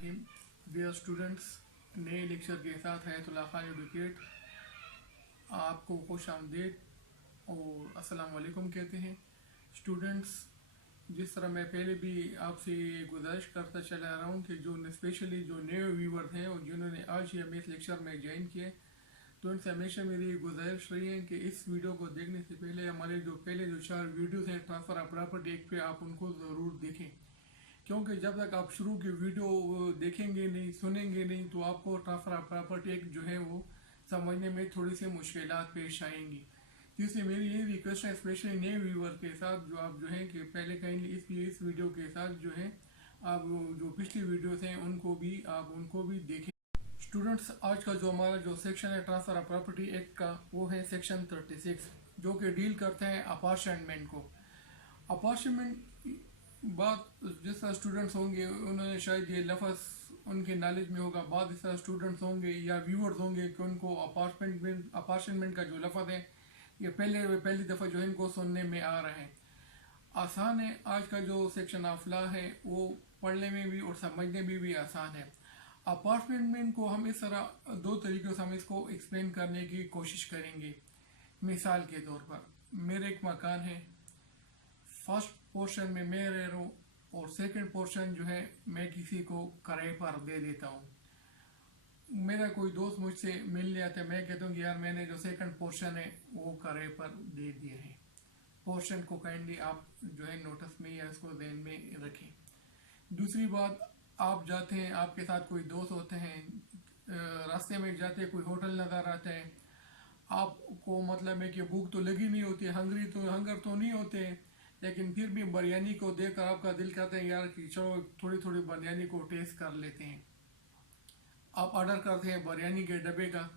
बिस्मिल्लाहिर्रहमानिर्रहीम। Dear students, नए lecture के साथ हयातुल्लाह खान एडुकेट आपको खुश आमदीद और अस्सलाम वालेकुम कहते हैं। स्टूडेंट्स, जिस तरह मैं पहले भी आपसे गुजारिश करता चला आ रहा हूँ कि जो स्पेशली जो नए व्यूवर्स हैं और जिन्होंने आज ही हमें इस लेक्चर में ज्वाइन किए, तो उनसे हमेशा मेरी गुजारिश रही है कि इस वीडियो को देखने से पहले हमारे जो पहले 4 वीडियोस हैं ट्रांसफ़र ऑफ प्रॉपर्टी एक्ट पे, आप उनको ज़रूर देखें, क्योंकि जब तक आप शुरू की वीडियो देखेंगे नहीं, सुनेंगे नहीं, तो आपको ट्रांसफ़र ऑफ प्रॉपर्टी एक्ट जो है वो समझने में थोड़ी सी मुश्किलात पेश आएंगी। इसलिए मेरी ये रिक्वेस्ट है स्पेशली नए व्यूवर के साथ, जो आप जो है कि पहले काइंडली इस वीडियो के साथ जो है आप जो पिछली वीडियोस हैं उनको भी देखें। स्टूडेंट्स, आज का जो हमारा जो सेक्शन है ट्रांसफ़र ऑफ प्रॉपर्टी एक्ट का, वो है सेक्शन 36, जो कि डील करते हैं अपार्टमेंट को। अपार्टमेंट बात जिस तरह स्टूडेंट्स होंगे उन्होंने शायद ये लफ्ज़ उनके नॉलेज में होगा, बाद इस तरह स्टूडेंट्स होंगे या व्यूअर्स होंगे कि उनको अपार्टमेंट का जो लफ्ज़ है ये पहली दफ़ा जो इनको सुनने में आ रहा है। आसान है, आज का जो सेक्शन ऑफ लॉ है वो पढ़ने में भी और समझने में भी आसान है। अपार्टमेंट को हम इस तरह दो तरीक़ों से हम इसको एक्सप्लेन करने की कोशिश करेंगे। मिसाल के तौर पर, मेरे एक मकान है, फर्स्ट पोर्शन में मैं रह रहा हूँ और सेकंड पोर्शन जो है मैं किसी को किराए पर दे देता हूँ। मेरा कोई दोस्त मुझसे मिलने आता है, मैं कहता हूँ कि यार मैंने जो सेकंड पोर्शन है वो किराए पर दे दिया है। पोर्शन को काइंडली आप जो है नोटिस में या इसको ध्यान में रखें। दूसरी बात, आप जाते हैं, आपके साथ कोई दोस्त होते हैं, रास्ते में जाते हैं, कोई होटल नज़र आता है, आपको मतलब है कि भूख तो लगी नहीं होती, हंगर तो नहीं होते, लेकिन फिर भी बिरयानी को देखकर आपका दिल करता है यार कि चलो थोड़ी थोड़ी बिरयानी को टेस्ट कर लेते हैं। आप ऑर्डर करते हैं बिरयानी के डब्बे का,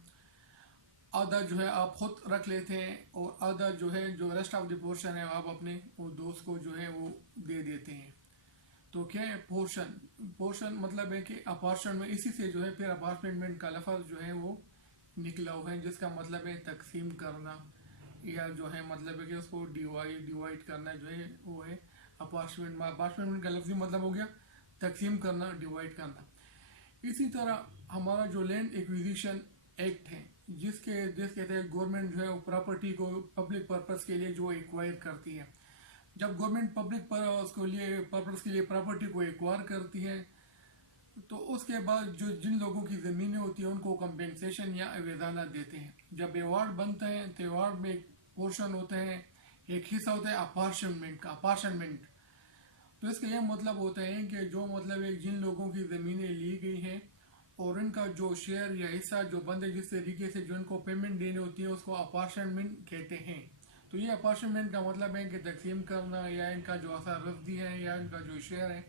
आधा जो है आप खुद रख लेते हैं और आधा जो है जो रेस्ट ऑफ द पोर्शन है आप अपने वो दोस्त को जो है वो दे देते हैं। तो क्या है पोर्शन मतलब है कि अपार्टमेंट में इसी से जो है फिर अपार्टमेंट का लफ्ज़ जो है वो निकला हुआ है, जिसका मतलब है तकसीम करना, या जो है मतलब है कि उसको डिवाइड करना जो है वो है अपार्टमेंट का लफ्ज़ी मतलब हो गया तकसीम करना, डिवाइड करना। इसी तरह हमारा जो लैंड एक्विजिशन एक्ट है, जिसके तहत गवर्नमेंट जो है वो प्रॉपर्टी को पब्लिक पर्पस के लिए जो एक्वायर करती है। जब गवर्नमेंट पब्लिक पर्पस के लिए प्रॉपर्टी को एक्वायर करती है, तो उसके बाद जो जिन लोगों की ज़मीनें होती हैं उनको कंपेंसेशन या अवेदाना देते हैं। जब अवार्ड बनता है तो अवार्ड में एक पोर्शन होता है, एक हिस्सा होता है अपार्टमेंट। तो इसका यह मतलब होता है कि जो मतलब एक जिन लोगों की ज़मीनें ली गई हैं और इनका जो शेयर या हिस्सा जो बंद है, जिस तरीके से जो इनको पेमेंट देनी होती है, उसको अपार्टमेंट कहते हैं। तो ये अपार्टमेंट का मतलब है कि तकसीम करना या इनका जो असर रफ्ती है या इनका जो शेयर है,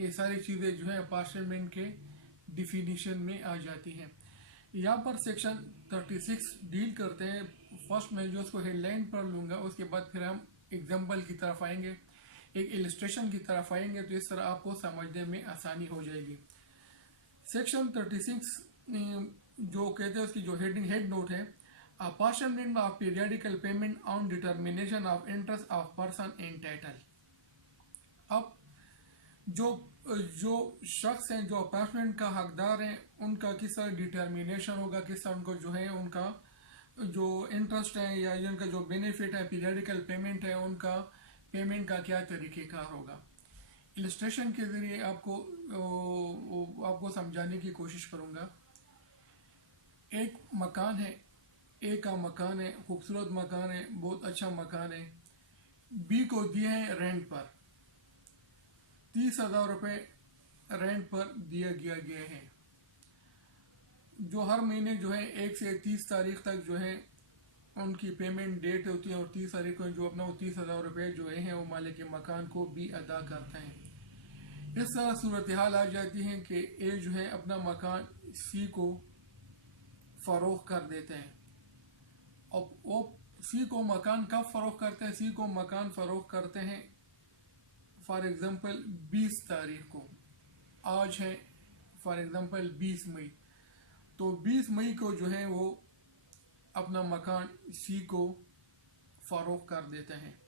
ये सारी चीज़ें जो है अपार्टमेंट के डिफिनीशन में आ जाती हैं। यहाँ पर सेक्शन 36 डील करते हैं। फर्स्ट मैं जो उसको हेडलाइन पढ़ लूँगा, उसके बाद फिर हम एग्जाम्पल की तरफ आएंगे, एक इलस्ट्रेशन की तरफ आएंगे, तो इस तरह आपको समझने में आसानी हो जाएगी। सेक्शन 36 जो कहते हैं उसकी जो हेड नोट है, apartment of periodical payment on determination of interest of person in title. अब जो शख्स हैं जो अपार्टमेंट का हकदार हैं, उनका किस तरह डिटर्मिनेशन होगा, किस तरह उनको जो है उनका जो इंटरेस्ट है या उनका जो बेनिफिट है, पीरियडिकल पेमेंट है, उनका पेमेंट का क्या तरीक़ेकार होगा। इलस्ट्रेशन के ज़रिए आपको समझाने की कोशिश करूँगा। एक मकान है, ए का मकान है, खूबसूरत मकान है, बहुत अच्छा मकान है, बी को दिया है रेंट पर, 30,000 रुपये रेंट पर दिया गया है, जो हर महीने जो है 1 से 30 तारीख तक जो है उनकी पेमेंट डेट होती है और 30 तारीख को जो अपना वो 30,000 रुपये जो है वो मालिक मकान को भी अदा करते हैं। इस तरह सूरत हाल आ जाती है कि ए जो है अपना मकान सी को फ़रोख्त कर देते हैं। और वो सी को मकान कब फ़रोख्त करते हैं? सी को मकान फ़रोख्त करते हैं फॉर एग्ज़ाम्पल 20 तारीख को, आज है फॉर एग्ज़ाम्पल 20 मई, तो 20 मई को जो है वो अपना मकान सी को फ़रोख्त कर देते हैं।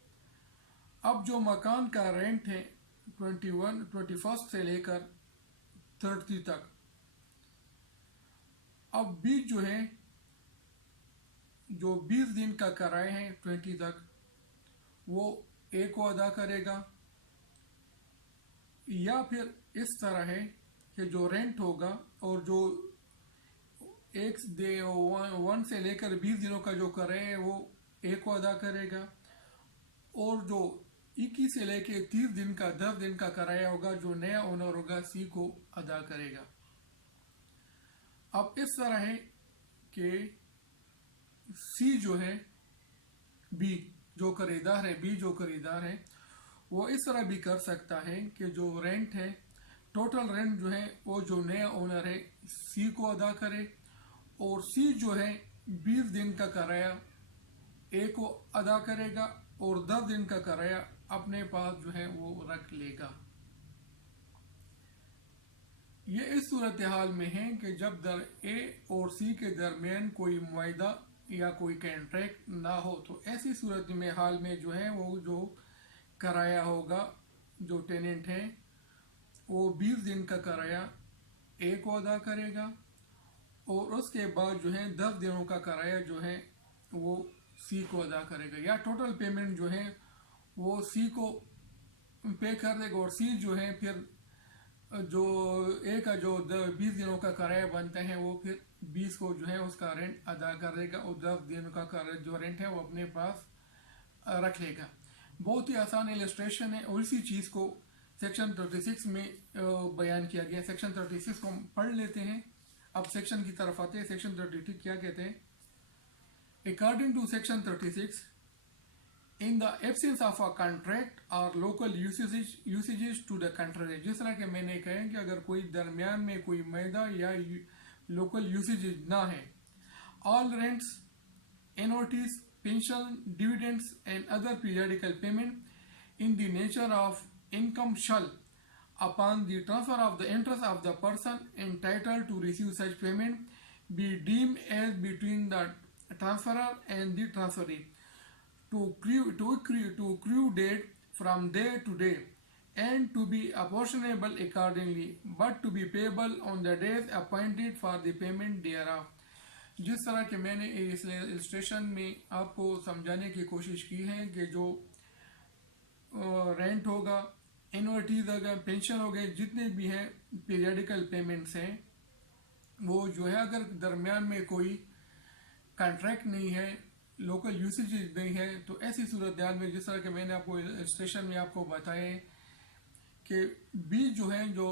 अब जो मकान का रेंट है 21 से लेकर 30 तक। अब बी जो है, जो 20 दिन का किराया है 20 तक, वो ए को अदा करेगा, या फिर इस तरह है कि जो रेंट होगा और जो एक डे 1 से लेकर 20 दिनों का जो किराया है वो ए को अदा करेगा, और जो 21 से लेकर 30 दिन का 10 दिन का किराया होगा जो नया ओनर होगा सी को अदा करेगा। अब इस तरह है कि सी जो है, बी जो खरीदार है, बी जो खरीदार है वो इस तरह भी कर सकता है कि जो रेंट है, टोटल रेंट जो है वो जो नया ओनर है सी को अदा करे, और सी जो है 20 दिन का किराया ए को अदा करेगा और 10 दिन का किराया अपने पास जो है वो रख लेगा। ये इस सूरत हाल में है कि जब ए और सी के दरमियान कोई मुआहदा या कोई कॉन्ट्रैक्ट ना हो, तो ऐसी सूरत में हाल में जो है वो जो किराया होगा, जो टेनेंट है वो 20 दिन का किराया ए को अदा करेगा, और उसके बाद जो है 10 दिनों का किराया जो है वो सी को अदा करेगा, या टोटल पेमेंट जो है वो सी को पे कर देगा, और सी जो है फिर जो ए का जो 20 दिनों का किराया बनता है वो फिर 20 को जो है उसका रेंट अदा कर देगा, और 10 दिनों का जो रेंट है वो अपने पास रख लेगा। बहुत ही आसान इलस्ट्रेशन है, और इसी चीज़ को सेक्शन 36 में बयान किया गया। सेक्शन 36 को हम पढ़ लेते हैं। अब सेक्शन की तरफ आते हैं। सेक्शन 32 क्या कहते हैं? According to section 36, in the absence of a contract और local usages to the country, जिस तरह के मैंने कहा कि अगर कोई दरमियान में कोई मैदा या लोकल यूसेज ना है, all rents, annuities, pension, dividends and other periodical payment in the nature of income shall, upon the transfer of the interest of the person entitled to receive such payment, be deemed as between the transferor and the transferee, to accrue date from day to day, and to be apportionable accordingly, but to be payable on the days appointed for the payment thereof। जिस तरह के मैंने इस illustration में आपको समझाने की कोशिश की है कि जो रेंट होगा, एनुअटीज होगा, पेंशन हो गए, जितने भी हैं पीरियडिकल पेमेंट्स हैं, वो जो है अगर दरमियान में कोई कॉन्ट्रैक्ट नहीं है, लोकल यूसेज नहीं है, तो ऐसी सूरत में जिस तरह के मैंने आपको इलस्ट्रेशन में आपको बताया कि बी जो है, जो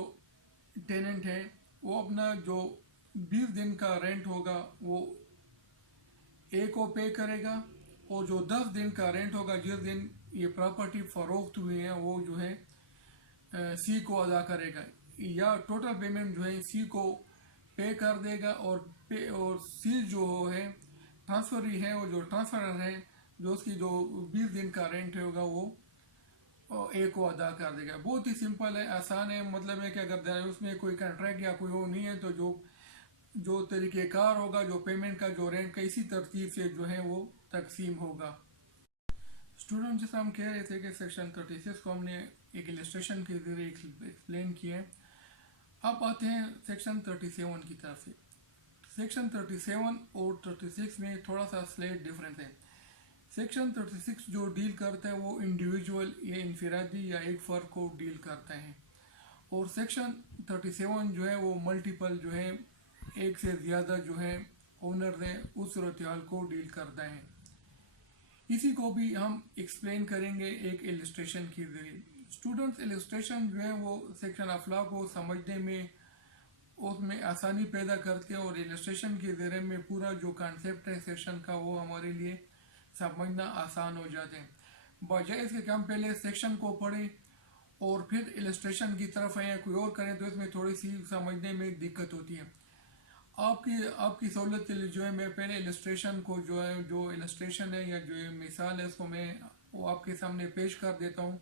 टेनेंट है, वो अपना जो 20 दिन का रेंट होगा वो ए को पे करेगा, और जो 10 दिन का रेंट होगा, जिस दिन ये प्रॉपर्टी फरोख्त हुई है, वो जो है सी को अदा करेगा, या टोटल पेमेंट जो है सी को पे कर देगा, और सी जो है ट्रांसफरी है, और जो ट्रांसफरर है, जो उसकी जो 20 दिन का रेंट होगा वो ए को अदा कर देगा। बहुत ही सिंपल है, आसान है। मतलब है कि अगर उसमें कोई कॉन्ट्रैक्ट या कोई वो नहीं है, तो जो तरीक़ेकार होगा, जो पेमेंट का जो रेंट का, इसी तरतीब से जो है वो तकसीम होगा। स्टूडेंट, जैसा हम कह रहे थे कि सेक्शन 36 को हमने एक इलस्ट्रेशन के जरिए एक्सप्लेन किया है। अब आते हैं सेक्शन 37 की तरफ से। सेक्शन 37 और 36 में थोड़ा सा स्लाइट डिफरेंस है। सेक्शन 36 जो डील करता है वो इंडिविजुअल या इनफरादी या एक फ़र्द को डील करता है, और सेक्शन 37 जो है वो मल्टीपल जो है, एक से ज़्यादा जो है ओनर हैं, उस सूरत हाल को डील करता है। इसी को भी हम एक्सप्लेन करेंगे एक इलस्ट्रेशन के जरिए। स्टूडेंट्स, इलस्ट्रेशन जो है वो सेक्शन ऑफ लॉ को समझने में उसमें आसानी पैदा करते हैं, और इलस्ट्रेशन के जरिए में पूरा जो कॉन्सेप्ट है सेक्शन का वो हमारे लिए समझना आसान हो जाते हैं। बजाय इसके कि हम पहले सेक्शन को पढ़ें और फिर इलस्ट्रेशन की तरफ आए या कोई और करें, तो इसमें थोड़ी सी समझने में दिक्कत होती है। आपकी सहूलत के लिए जो है मैं पहले इलस्ट्रेशन को जो है, जो इलस्ट्रेशन है या जो मिसाल है, उसको मैं वो आपके सामने पेश कर देता हूँ।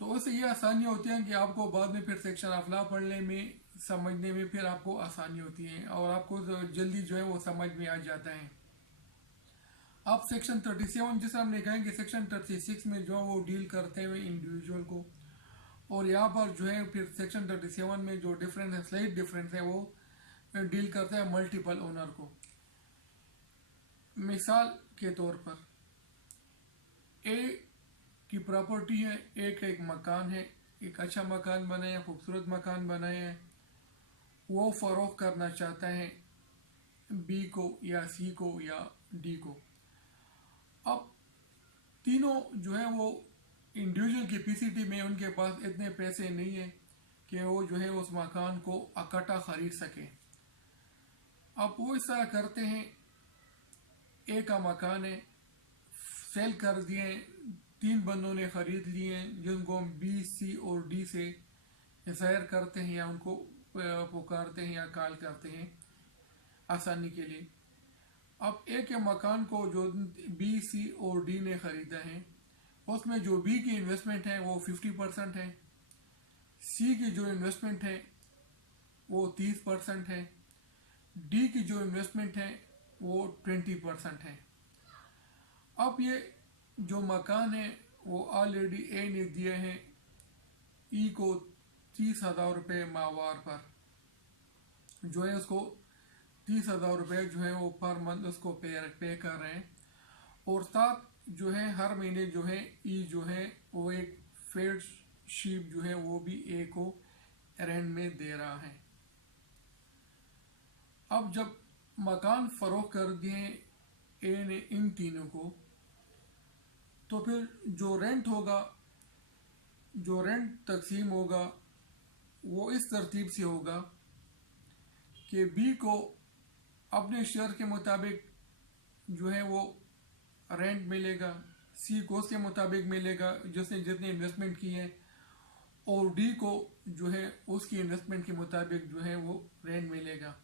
तो उससे ये आसानी होती है कि आपको बाद में फिर सेक्शन ऑफ लॉ पढ़ने में, समझने में फिर आपको आसानी होती है, और आपको जल्दी जो है वो समझ में आ जाता है। अब सेक्शन 37, जिस हमने कहा कि सेक्शन 36 में जो वो डील करते हैं इंडिविजुअल को, और यहाँ पर जो है फिर सेक्शन 37 में जो डिफरेंस है, स्लाइट डिफरेंस है, वो डील करता है मल्टीपल ओनर को। मिसाल के तौर पर ए की प्रॉपर्टी है, एक मकान है, एक अच्छा मकान बनाए हैं, खूबसूरत मकान बनाए हैं, वो फरोख्त करना चाहता है बी को या सी को या डी को। अब तीनों जो है वो इंडिविजुअल की पीसीटी में उनके पास इतने पैसे नहीं है कि वो जो है उस मकान को इकट्ठा खरीद सके। अब वो इस तरह करते हैं, ए का मकान है, सेल कर दिए, 3 बंदों ने खरीद लिए हैं, जिनको हम बी सी और डी से जाहिर करते हैं या उनको पुकारते हैं या कॉल करते हैं आसानी के लिए। अब ए के मकान को जो बी सी और डी ने खरीदा है, उसमें जो बी की इन्वेस्टमेंट है वो 50% है, सी की जो इन्वेस्टमेंट है वो 30% है, डी की जो इन्वेस्टमेंट है वो 20% है। अब ये जो मकान है वो ऑलरेडी ए ने दिए हैं ई को 30,000 रुपये माहवार पर, जो है उसको 30,000 रुपये जो है वो पर मंथ उसको पे कर रहे हैं। और साथ जो है हर महीने जो है ई जो है वो एक फेड शीप जो है वो भी ए को रेंट में दे रहा है। अब जब मकान फरोख्त कर दिए ए ने इन तीनों को, तो फिर जो रेंट होगा, जो रेंट तकसीम होगा वो इस तरतीब से होगा कि बी को अपने शेयर के मुताबिक जो है वो रेंट मिलेगा, सी को उसके मुताबिक मिलेगा जिसने जितनी इन्वेस्टमेंट की है, और डी को जो है उसकी इन्वेस्टमेंट के मुताबिक जो है वो रेंट मिलेगा।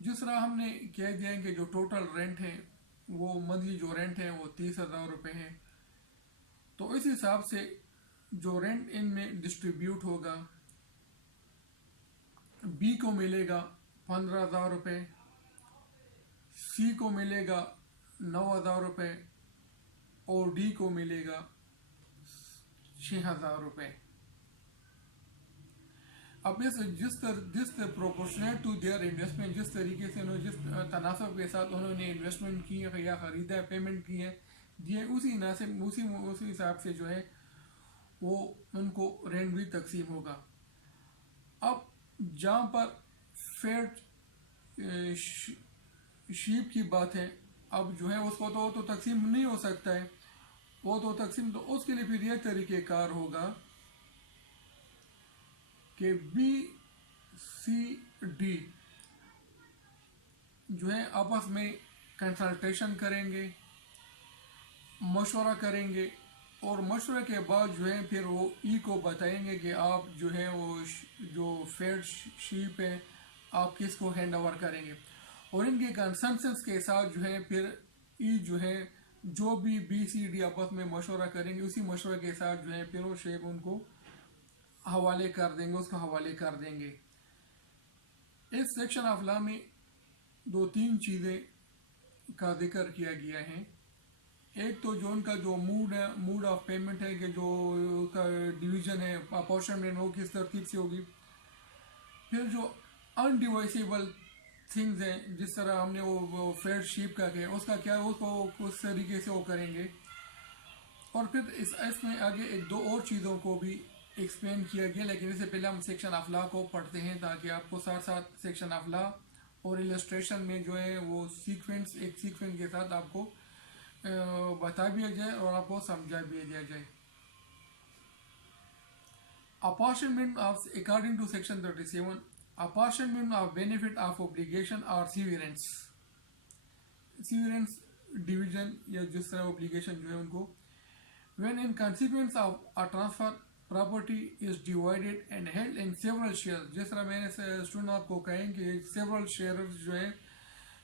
जिस तरह हमने कह दिया कि जो टोटल रेंट है वो मंथली जो रेंट है वो 30,000 रुपये है, तो इस हिसाब से जो रेंट इनमें डिस्ट्रीब्यूट होगा, बी को मिलेगा 15,000 रुपये, सी को मिलेगा 9,000 रुपये और डी को मिलेगा 6,000 रुपये। अब जिस प्रोपोर्शनेट टू देयर इन्वेस्टमेंट, जिस तरीके से उन्होंने जिस तनासब के साथ उन्होंने इन्वेस्टमेंट की है या ख़रीदा है, पेमेंट की है, दिए, उसी हिसाब से जो है वो उनको रेंट भी तकसीम होगा। अब जहाँ पर फेड शीप की बात है, अब जो है उसको तो तकसीम नहीं हो सकता है, वो तो तकसीम तो उसके लिए फिर यह तरीक़ेकार होगा कि बी सी डी जो है आपस में कंसल्टेशन करेंगे, मशवरा करेंगे, और मशवरे के बाद जो है फिर वो ई को बताएंगे कि आप जो है वो जो फेड शीप है आप किसको हैंड ओवर करेंगे, और इनके कंसेंसस के साथ जो है फिर ई जो है जो भी बी सी डी आपस में मशवरा करेंगे, उसी मशवरे के साथ जो है फिर वो शेप उनको हवाले कर देंगे, उसको हवाले कर देंगे। इस सेक्शन ऑफ लॉ में 2-3 चीज़ें का जिक्र किया गया है। एक तो जो उनका जो मूड ऑफ पेमेंट है कि जो का डिवीज़न है, अपॉर्चनमेंट वो किस तरतीब से होगी। फिर जो अनडिवाइसेबल थिंग्स हैं, जिस तरह हमने वो फेड शीप का किया उसका क्या, उसको उस तरीके से वो करेंगे। और फिर इसमें आगे 1-2 और चीज़ों को भी एक्सप्लेन किया गया, लेकिन इससे पहले हम सेक्शन ऑफ लॉ को पढ़ते हैं ताकि आपको साथ साथ सेक्शन ऑफ लॉ और इलस्ट्रेशन में जो है वो एक सीक्वेंस के साथ आपको बता दिया जाए और आपको समझा भी दिया जाए। Apportionment of according to section 37, apportionment of benefit of obligation और सीविरेंस डिवीजन या जिस तरह ऑब्लिगेशन जो है उनको, when in consequence of a transfer property is divided and held in several shares, जिस तरह मैंने स्टूडेंट आपको कहेंगे सेवरल शेयर्स जो है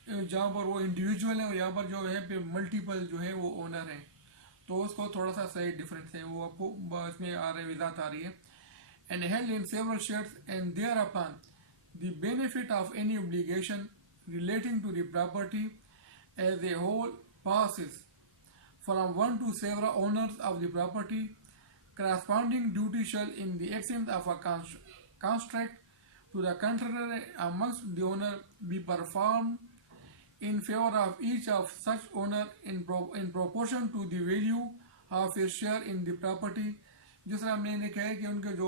जहाँ पर वो इंडिविजुअल है और यहाँ पर जो है फिर मल्टीपल जो है वो ओनर है, तो उसको थोड़ा सा सही डिफरेंस है, वो आपको इसमें आ रही विजात आ रही है। and held in several shares and thereupon the benefit of any obligation relating to the property as a whole passes from one to several owners of the property corresponding duty shall in the absence of a contract to the contrary amongst the owner be performed in favor of each of such owner in proportion to the value of his share in the property। जिस तरह हमने कहा है कि उनके जो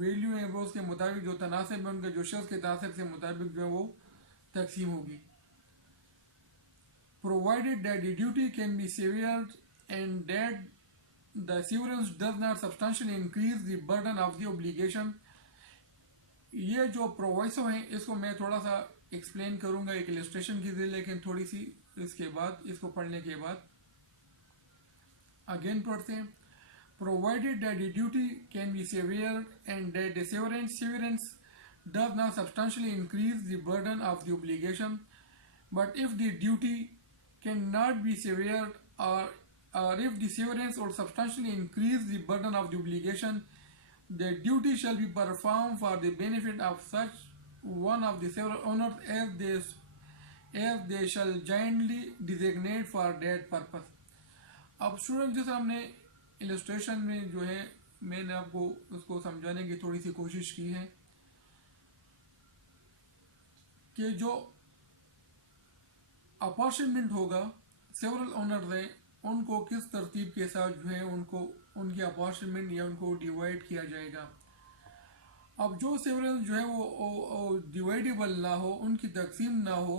value है वो उसके मुताबिक जो तनासिब है उनके जो शेयर्स के तनासिब के मुताबिक जो है वो तकसीम होगी। Provided that the duty can be severed and that the severance does not substantially increase the burden of the obligation। ये जो प्रोवाइसो हैं इसको मैं थोड़ा सा एक्सप्लेन करूंगा एक इलस्ट्रेशन की जरिए, लेकिन थोड़ी सी इसके बाद इसको पढ़ने के बाद अगेन पढ़ते हैं। Provided that the duty can be severed and that the severance does not substantially increase the burden of the obligation, but if the duty cannot be severed or if the severance or substantially increase the burden of the obligation, the duty shall be performed for the benefit of such one of the several owners as they shall jointly designate for that purpose। अब student जैसे हमने illustration में जो है मैंने आपको उसको समझाने की थोड़ी सी कोशिश की है कि जो अपॉर्चुनिमेंट होगा सेवरल ओनर्स हैं उनको किस तरतीब के साथ जो है उनको उनकी अपॉर्चुनिमेंट या उनको डिवाइड किया जाएगा। अब जो सेवरल जो है वो डिवाइडेबल ना हो, उनकी तकसीम ना हो,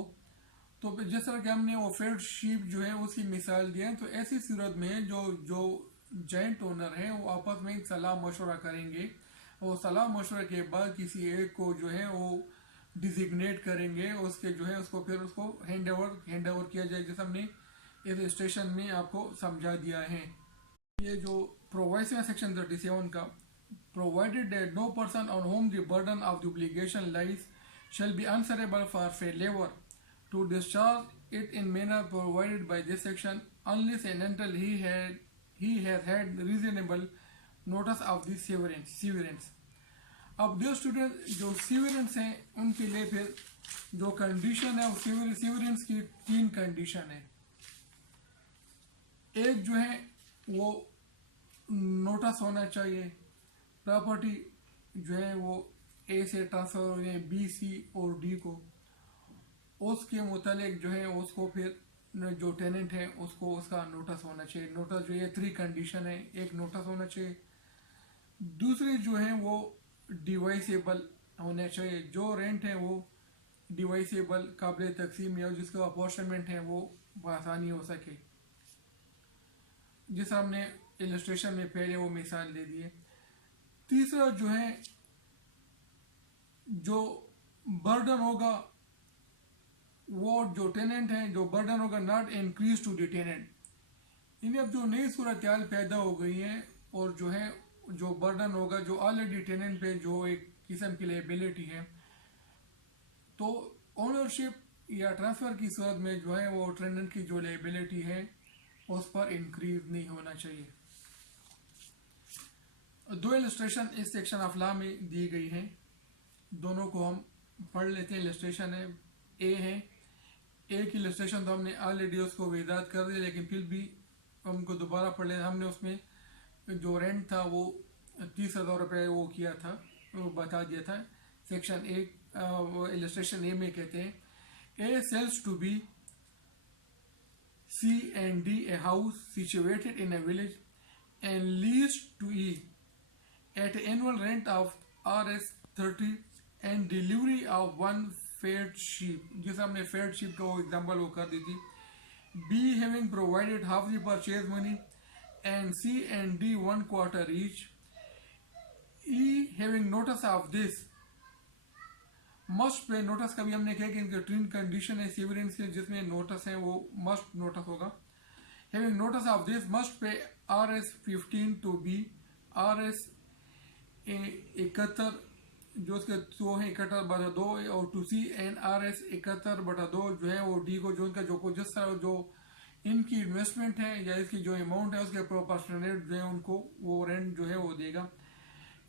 तो जिस तरह कि हमने वो फेड शीप जो है उसकी मिसाल दिया है, तो ऐसी सूरत में जो जॉइंट ओनर हैं वो आपस में सलाह मशवरा करेंगे और सलाह मशवरा के बाद किसी एक को जो है वो डिजिग्नेट करेंगे, उसके जो है उसको फिर उसको हैंड ओवर किया जाए, जैसे हमने इस स्टेशन में आपको समझा दिया है। ये जो प्रोवाइस है सेक्शन 37 का, provided that no person on whom the burden of the obligation lies shall be answerable for fair labor to discharge it in manner provided by this section unless and until he has had reasonable notice of the severance। अब जो student जो सीवरेंस हैं उनके लिए फिर जो condition है वो सीवरेंस की 3 कंडीशन है। एक जो है वो नोटिस होना चाहिए, प्रॉपर्टी जो है वो ए से ट्रांसफर हो जाए बी, सी और डी को, उसके मुतालिक जो है उसको फिर जो टेनेंट है उसको उसका नोटिस होना चाहिए। नोटिस जो ये 3 कंडीशन है, एक नोटिस होना चाहिए, दूसरी जो है वो डिवाइसेबल होने चाहिए, जो रेंट है वो डिवाइसेबल काबिल तकसीम या जिसका अपॉर्चुनमेंट है वो आसानी हो सके, जिस हमने इलस्ट्रेशन में पहले वो मिसाल दे दी है। तीसरा जो है जो बर्डन होगा वो जो टेनेंट है जो बर्डन होगा not increase to the tenant. इन्हें अब जो नई सूरत हाल पैदा हो गई है और जो है जो बर्डन होगा जो ऑलरेडी टेनेंट पे जो एक किस्म की लायबिलिटी है, तो ओनरशिप या ट्रांसफ़र की सूरत में जो है वो टेनेंट की जो लायबिलिटी है उस पर इंक्रीज नहीं होना चाहिए। 2 इलस्ट्रेशन इस सेक्शन ऑफ लॉ में दी गई हैं, दोनों को हम पढ़ लेते हैं। इलस्ट्रेशन है ए है, एक इलस्ट्रेशन तो हमने ऑलरेडी उसको वजाहत कर दी, लेकिन फिर भी हमको दोबारा पढ़ लेना। हमने उसमें जो रेंट था वो 30,000 रुपये वो किया था, वो बता दिया था। सेक्शन एक इलस्ट्रेशन ए में कहते हैं A sales to B C and D a house situated in a village and leased to E at an annual rent of Rs 30 and delivery of 1 fed sheep, जिसे हमने fed sheep का वो example वो कर दी थी। B having provided half the purchase money and C and D 1 quarter each, E having notice of this must pay. Notice का भी हमने कहा कि इनके 3 कंडीशन है सीवरेंस के, जिसमें नोटिस है वो मस्ट नोटिस होगा। Having notice of this must pay Rs 15 to B, Rs 71 जो उसके 2 है 71/2 और टू सी एंड Rs 71/2 जो है वो डी को, जो उनका जो जिस तरह जो इनकी इन्वेस्टमेंट है या इसकी जो अमाउंट है उसके प्रोपोर्शनेट जो है उनको वो रेंट जो है वो देगा।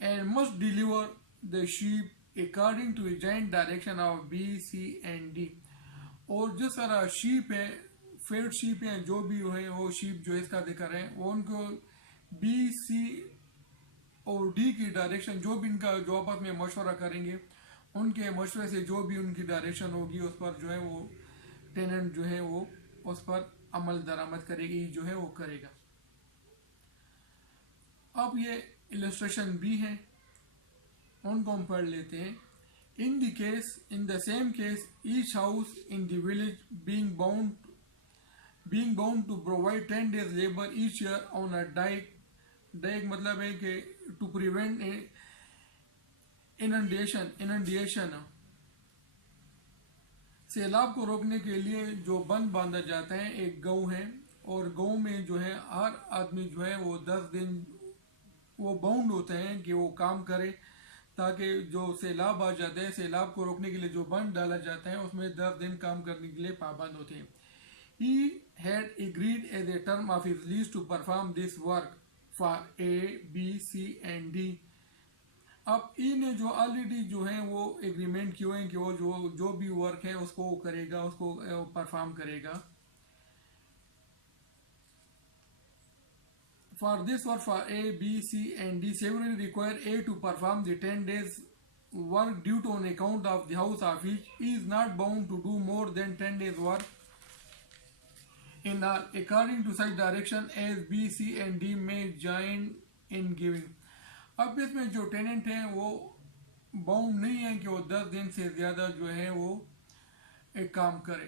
And must deliver the sheep according to joint direction of B, C and D. और जिस तरह शीप है फेड शीप है जो भी है वो शीप जो इसका जिक्र है वो उनको बी, सी और डी की डायरेक्शन जो भी इनका जो आपस में मशवरा करेंगे उनके मशवरे से जो भी उनकी डायरेक्शन होगी उस पर जो है वो टेनेंट जो है वो उस पर अमल दरामद करेगी जो है वो करेगा। अब ये इलस्ट्रेशन भी है, उनको हम पढ़ लेते हैं। In the same case each house in the village being bound to provide 10 days labor each year on a dike मतलब है कि to prevent inundation सैलाब को रोकने के लिए जो बंद बांधा जाता है एक गांव है, और गांव में जो है हर आदमी जो है वो 10 दिन वो बाउंड होते हैं कि वो काम करे, ताकि जो सैलाब आ जाता है सैलाब को रोकने के लिए जो बंद डाला जाता है उसमें 10 दिन काम करने के लिए पाबंद होते हैं। He had agreed as a term of his lease to perform this work for A, B, C and D. अब ई ने जो ऑलरेडी जो है वो एग्रीमेंट किए हैं कि वो जो भी वर्क है उसको करेगा, उसको परफॉर्म करेगा। For this work for A, B, C and D, severally require A to perform the 10 days work due to on account of the house of each. He is not bound to do more than 10 days work in all according to such direction as B, C and D may join in giving. अब इसमें जो tenant है वो bound नहीं है कि वो 10 दिन से ज़्यादा जो है वो एक काम करे।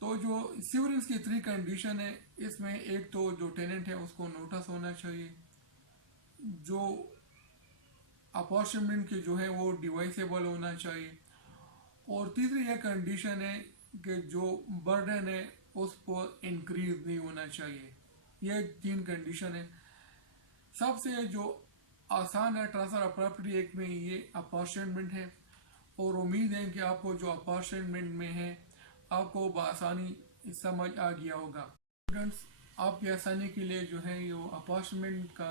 तो जो सीवरेंस की 3 कंडीशन है इसमें एक तो जो टेनेंट है उसको नोटिस होना चाहिए, जो अपॉर्चुनिटी की जो है वो डिवाइसेबल होना चाहिए, और तीसरी यह कंडीशन है कि जो बर्डन है उस पर इंक्रीज नहीं होना चाहिए। ये 3 कंडीशन है। सबसे जो आसान है ट्रांसफर ऑफ प्रॉपर्टी एक्ट में ये अपॉर्चुनिटी है, और उम्मीद है कि आपको जो अपॉर्चुनिटी में है आपको बआसानी समझ आ गया होगा। स्टूडेंट्स, आपकी आसानी के लिए जो है ये अपॉर्चुनिटी का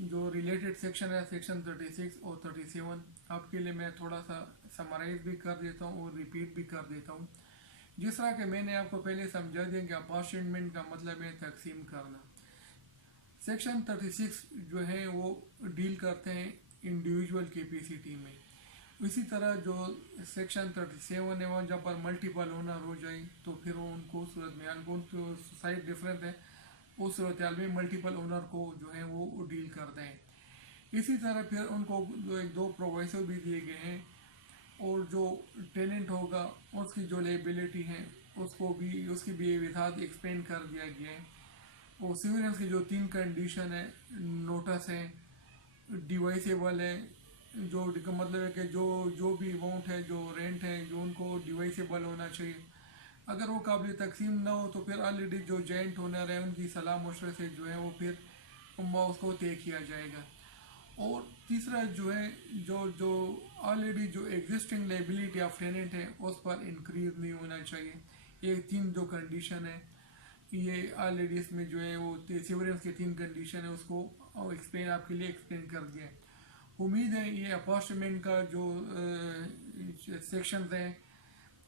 जो रिलेटेड सेक्शन है सेक्शन 36 और 37 आपके लिए मैं थोड़ा सा समराइज भी कर देता हूँ और रिपीट भी कर देता हूँ। जिस तरह के मैंने आपको पहले समझा दिया कि अपॉर्चुनिटी का मतलब है तकसीम करना। सेक्शन 36 जो है वो डील करते हैं इंडिविजुअल कैपेसिटी में। इसी तरह जो सेक्शन 37 है वहाँ जब पर मल्टीपल ओनर हो जाए तो फिर उनको सूरत में उनको साइड डिफरेंस है उस सूरत में मल्टीपल ओनर को जो है वो डील करते हैं। इसी तरह फिर उनको जो 2 प्रोवाइसर भी दिए गए हैं, और जो टेनेंट होगा उसकी जो लेबिलिटी है उसकी भी विधात एक्सप्लेन कर दिया गया है। और सीवरेंस की जो 3 कंडीशन है, नोटिस है, डिवाइसेबल है, जो मतलब है कि जो भी अमाउंट है जो रेंट है जो उनको डिवाइसेबल होना चाहिए। अगर वो काबिल तकसीम ना हो तो फिर ऑलरेडी जो जॉइंट ओनर है उनकी सलाह मशवरे से जो है वो फिर उसको तय किया जाएगा। और तीसरा जो है जो ऑलरेडी जो एग्जिस्टिंग लायबिलिटी ऑफ टेनेंट है उस पर इंक्रीज नहीं होना चाहिए। ये 3 जो कंडीशन है ये ऑलरेडी इसमें जो है वो सीवरेंस की 3 कंडीशन है उसको एक्सप्लेन आपके लिए एक्सप्लेन कर दिया है। उम्मीद है ये अपॉर्चुनिटी का जो सेक्शंस हैं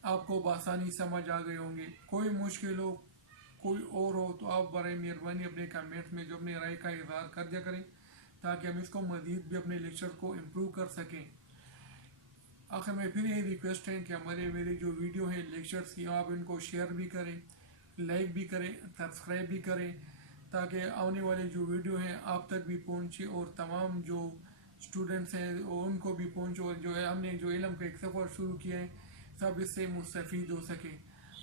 आपको बआसानी समझ आ गए होंगे। कोई मुश्किल हो कोई और हो तो आप बड़े मेहरबानी अपने कमेंट्स में जो अपनी राय का इज़हार कर दिया करें, ताकि हम इसको मज़ीद भी अपने लेक्चर को इम्प्रूव कर सकें। आखिर में फिर यही रिक्वेस्ट है कि मेरे जो वीडियो हैं लेक्चर्स की आप इनको शेयर भी करें, लाइक भी करें, सब्सक्राइब भी करें, ताकि आने वाले जो वीडियो हैं आप तक भी पहुँचे और तमाम जो स्टूडेंट्स हैं उनको भी पहुँचे, और जो है हमने जो इल्म का एक सफ़र शुरू किया है सब इससे मुस्तफ़ीद हो सके।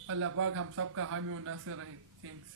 अल्लाह पाक हम सब का हामी और नासिर रहे। थैंक्स।